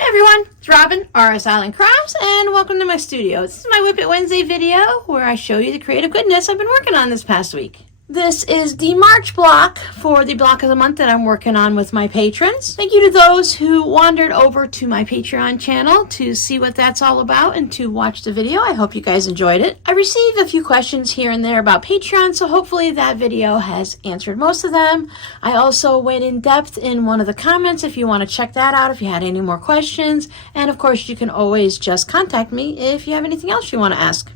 Hey everyone, it's Robin, RS Island Crafts, and welcome to my studio. This is my WiP It Wednesday video where I show you the creative goodness I've been working on this past week. This is the March block for the block of the month that I'm working on with my patrons. Thank you to those who wandered over to my Patreon channel to see what that's all about and to watch the video. I hope you guys enjoyed it. I received a few questions here and there about Patreon, so hopefully that video has answered most of them. I also went in depth in one of the comments if you want to check that out if you had any more questions. And of course you can always just contact me if you have anything else you want to ask.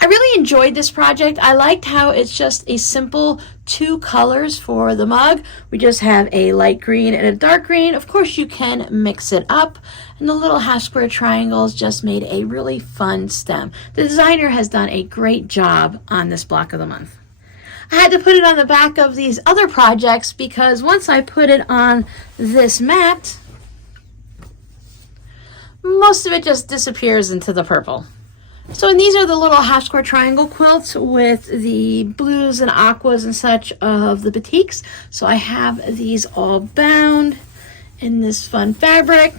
I really enjoyed this project. I liked how it's just a simple 2 colors for the mug. We just have a light green and a dark green. Of course you can mix it up. And the little half square triangles just made a really fun stem. The designer has done a great job on this block of the month. I had to put it on the back of these other projects because once I put it on this mat, most of it just disappears into the purple. So these are the little half square triangle quilts with the blues and aquas and such of the Batiks. So I have these all bound in this fun fabric.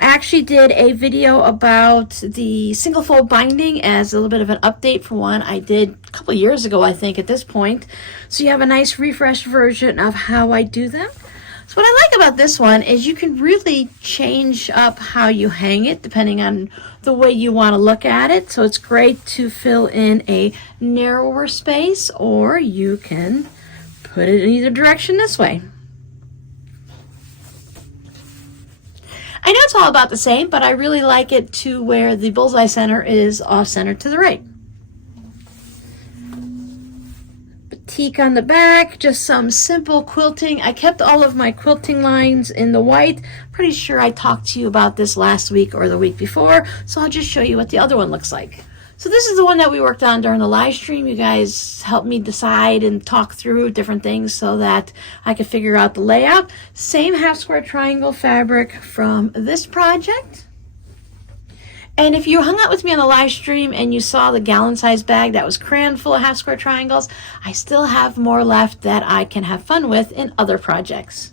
I actually did a video about the single fold binding as a little bit of an update for one I did a couple years ago, I think, at this point. So you have a nice refreshed version of how I do them. So what I like about this one is you can really change up how you hang it depending on the way you want to look at it. So it's great to fill in a narrower space, or you can put it in either direction this way. I know it's all about the same, but I really like it to where the bullseye center is off center to the right. Batik on the back, just some simple quilting. I kept all of my quilting lines in the white. Pretty sure I talked to you about this last week or the week before, so I'll just show you what the other one looks like. So this is the one that we worked on during the live stream. You guys helped me decide and talk through different things so that I could figure out the layout. Same half square triangle fabric from this project. And if you hung out with me on the live stream and you saw the gallon size bag that was crammed full of half square triangles, I still have more left that I can have fun with in other projects.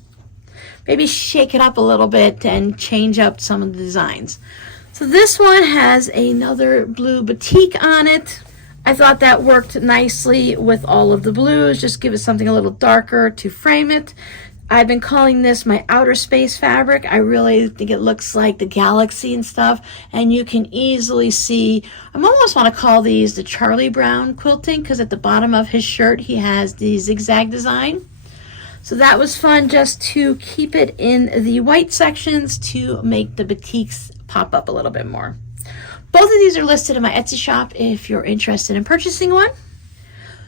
Maybe shake it up a little bit and change up some of the designs. So this one has another blue batik on it. I thought that worked nicely with all of the blues, just give it something a little darker to frame it. I've been calling this my outer space fabric. I really think it looks like the galaxy and stuff, and you can easily see, I almost want to call these the Charlie Brown quilting, because at the bottom of his shirt he has the zigzag design. So that was fun just to keep it in the white sections to make the batiks pop up a little bit more. Both of these are listed in my Etsy shop if you're interested in purchasing one.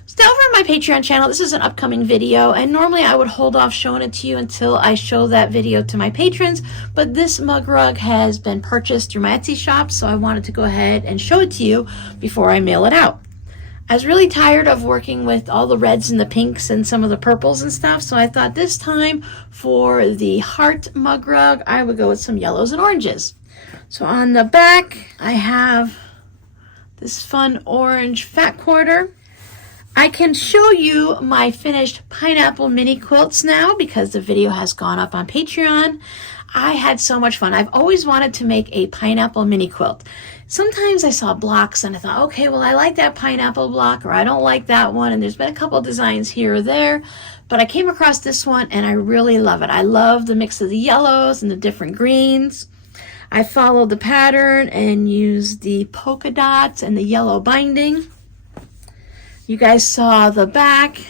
So over on my Patreon channel, this is an upcoming video, and normally I would hold off showing it to you until I show that video to my patrons, but this mug rug has been purchased through my Etsy shop, so I wanted to go ahead and show it to you before I mail it out. I was really tired of working with all the reds and the pinks and some of the purples and stuff, so I thought this time for the heart mug rug, I would go with some yellows and oranges. So on the back, I have this fun orange fat quarter. I can show you my finished pineapple mini quilts now because the video has gone up on Patreon. I had so much fun. I've always wanted to make a pineapple mini quilt. Sometimes I saw blocks and I thought, okay, well, I like that pineapple block, or I don't like that one. And there's been a couple of designs here or there, but I came across this one and I really love it. I love the mix of the yellows and the different greens. I followed the pattern and used the polka dots and the yellow binding. You guys saw the back.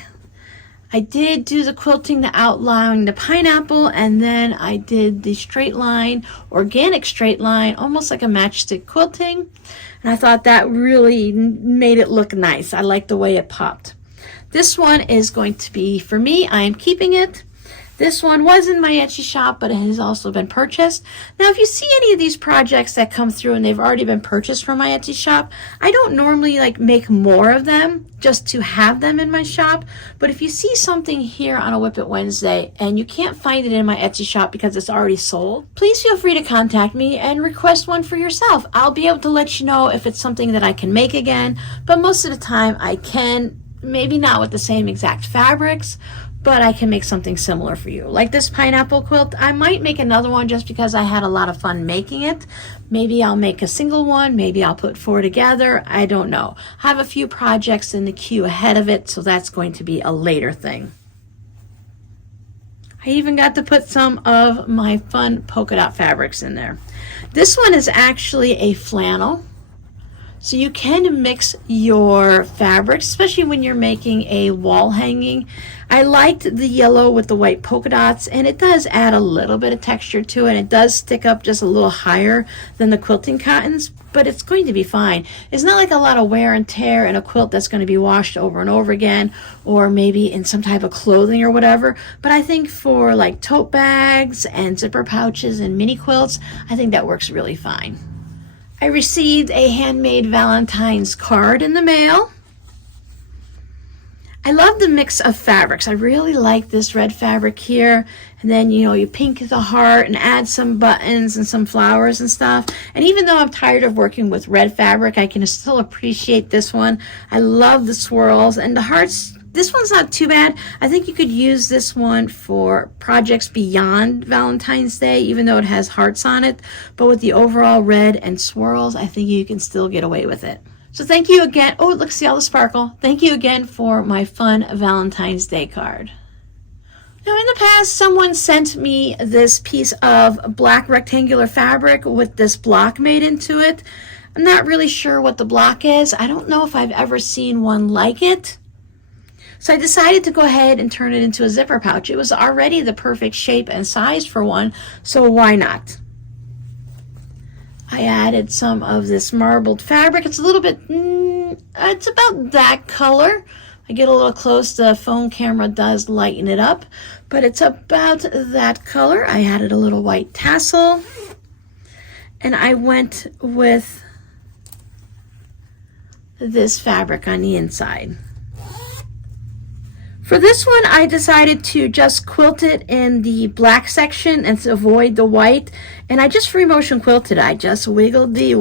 I did do the quilting, the outline, the pineapple, and then I did the straight line, organic straight line, almost like a matchstick quilting. And I thought that really made it look nice. I like the way it popped. This one is going to be for me. I am keeping it. This one was in my Etsy shop, but it has also been purchased. Now, if you see any of these projects that come through and they've already been purchased from my Etsy shop, I don't normally make more of them just to have them in my shop. But if you see something here on a WiP It Wednesday and you can't find it in my Etsy shop because it's already sold, please feel free to contact me and request one for yourself. I'll be able to let you know if it's something that I can make again, but most of the time I can, maybe not with the same exact fabrics, but I can make something similar for you. Like this pineapple quilt, I might make another one just because I had a lot of fun making it. Maybe I'll make a single one, maybe I'll put 4 together, I don't know. I have a few projects in the queue ahead of it, so that's going to be a later thing. I even got to put some of my fun polka dot fabrics in there. This one is actually a flannel. So you can mix your fabrics, especially when you're making a wall hanging. I liked the yellow with the white polka dots, and it does add a little bit of texture to it. It does stick up just a little higher than the quilting cottons, but it's going to be fine. It's not like a lot of wear and tear in a quilt that's going to be washed over and over again, or maybe in some type of clothing or whatever. But I think for like tote bags and zipper pouches and mini quilts, I think that works really fine. I received a handmade Valentine's card in the mail. I love the mix of fabrics. I really like this red fabric here. And then, you pink the heart and add some buttons and some flowers and stuff. And even though I'm tired of working with red fabric, I can still appreciate this one. I love the swirls and the hearts. This one's not too bad. I think you could use this one for projects beyond Valentine's Day, even though it has hearts on it. But with the overall red and swirls, I think you can still get away with it. So thank you again. Oh, look, see all the sparkle. Thank you again for my fun Valentine's Day card. Now, in the past, someone sent me this piece of black rectangular fabric with this block made into it. I'm not really sure what the block is. I don't know if I've ever seen one like it. So I decided to go ahead and turn it into a zipper pouch. It was already the perfect shape and size for one, so why not? I added some of this marbled fabric. It's a little bit, it's about that color. I get a little close, the phone camera does lighten it up, but it's about that color. I added a little white tassel, and I went with this fabric on the inside. For this one, I decided to just quilt it in the black section and to avoid the white. And I just free motion quilted. I just wiggled the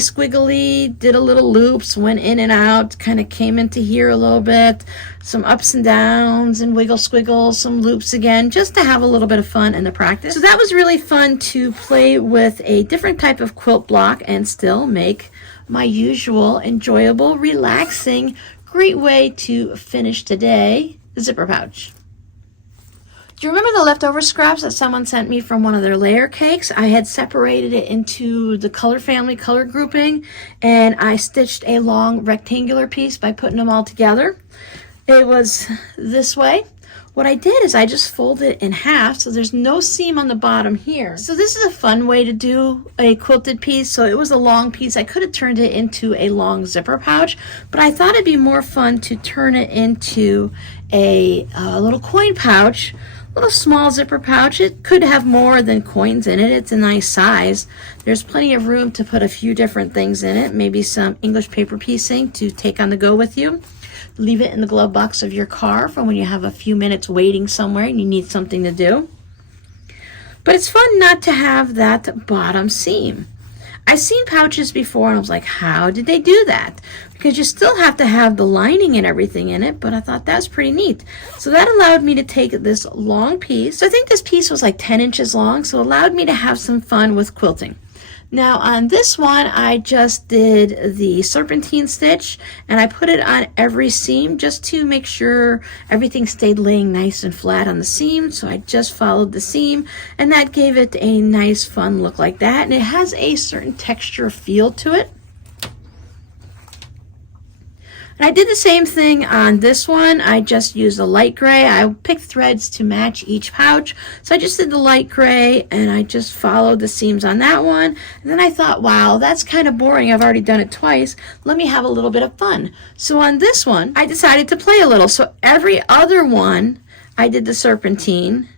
squiggly, did a little loops, went in and out, kind of came into here a little bit, some ups and downs and wiggle squiggles, some loops again, just to have a little bit of fun in the practice. So that was really fun to play with a different type of quilt block and still make my usual enjoyable, relaxing, great way to finish today, the zipper pouch. Do you remember the leftover scraps that someone sent me from one of their layer cakes? I had separated it into the color family, color grouping, and I stitched a long rectangular piece by putting them all together. It was this way. What I did is I just folded it in half so there's no seam on the bottom here. So this is a fun way to do a quilted piece. So it was a long piece. I could have turned it into a long zipper pouch, but I thought it'd be more fun to turn it into a little coin pouch, little small zipper pouch. It could have more than coins in it. It's a nice size. There's plenty of room to put a few different things in it, maybe some English paper piecing to take on the go with you. Leave it in the glove box of your car for when you have a few minutes waiting somewhere and you need something to do. But it's fun not to have that bottom seam. I've seen pouches before and I was like, how did they do that? Because you still have to have the lining and everything in it, but I thought that's pretty neat. So that allowed me to take this long piece. So I think this piece was like 10 inches long, so it allowed me to have some fun with quilting. Now on this one, I just did the serpentine stitch and I put it on every seam just to make sure everything stayed laying nice and flat on the seam. So I just followed the seam and that gave it a nice fun look like that. And it has a certain texture feel to it. And I did the same thing on this one. I just used a light gray. I picked threads to match each pouch. So I just did the light gray and I just followed the seams on that one. And then I thought, wow, that's kind of boring. I've already done it twice. Let me have a little bit of fun. So on this one, I decided to play a little. So every other one, I did the serpentine.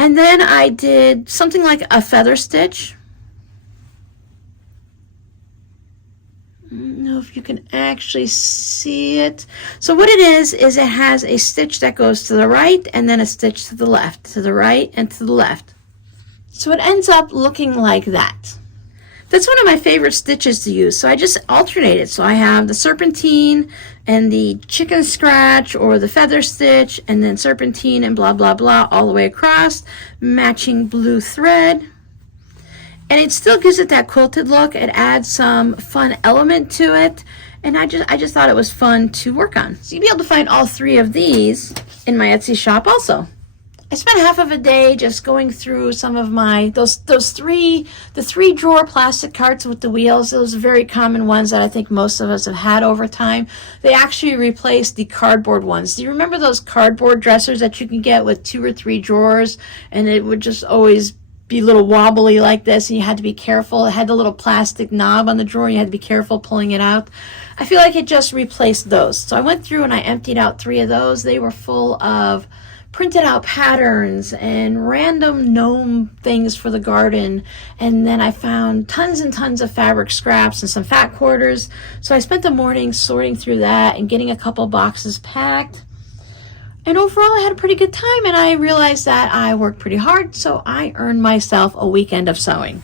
And then I did something like a feather stitch. I don't know if you can actually see it. So what it is it has a stitch that goes to the right and then a stitch to the left, to the right and to the left. So it ends up looking like that. That's one of my favorite stitches to use. So I just alternate it. So I have the serpentine and the chicken scratch or the feather stitch, and then serpentine and blah, blah, blah all the way across, matching blue thread. And it still gives it that quilted look. It adds some fun element to it. And I just thought it was fun to work on. So you'll be able to find all 3 of these in my Etsy shop also. I spent half of a day just going through some of my, the 3 drawer plastic carts with the wheels. Those very common ones that I think most of us have had over time. They actually replaced the cardboard ones. Do you remember those cardboard dressers that you can get with 2 or 3 drawers, and it would just always be a little wobbly like this, and you had to be careful. It had the little plastic knob on the drawer. You had to be careful pulling it out. I feel like it just replaced those. So I went through and I emptied out 3 of those. They were full of printed out patterns and random gnome things for the garden. And then I found tons and tons of fabric scraps and some fat quarters. So I spent the morning sorting through that and getting a couple boxes packed. And overall, I had a pretty good time, and I realized that I worked pretty hard, so I earned myself a weekend of sewing.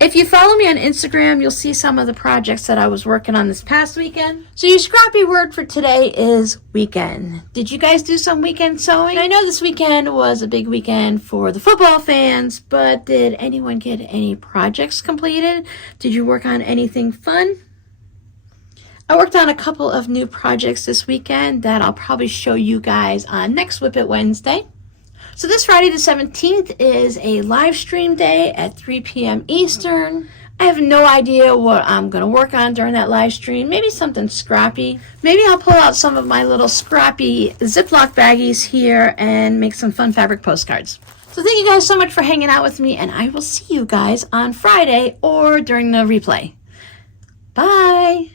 If you follow me on Instagram, you'll see some of the projects that I was working on this past weekend. So your scrappy word for today is weekend. Did you guys do some weekend sewing? I know this weekend was a big weekend for the football fans, but did anyone get any projects completed? Did you work on anything fun? I worked on a couple of new projects this weekend that I'll probably show you guys on next WiP It Wednesday. So this Friday the 17th is a live stream day at 3 p.m. Eastern. I have no idea what I'm going to work on during that live stream. Maybe something scrappy. Maybe I'll pull out some of my little scrappy Ziploc baggies here and make some fun fabric postcards. So thank you guys so much for hanging out with me, and I will see you guys on Friday or during the replay. Bye!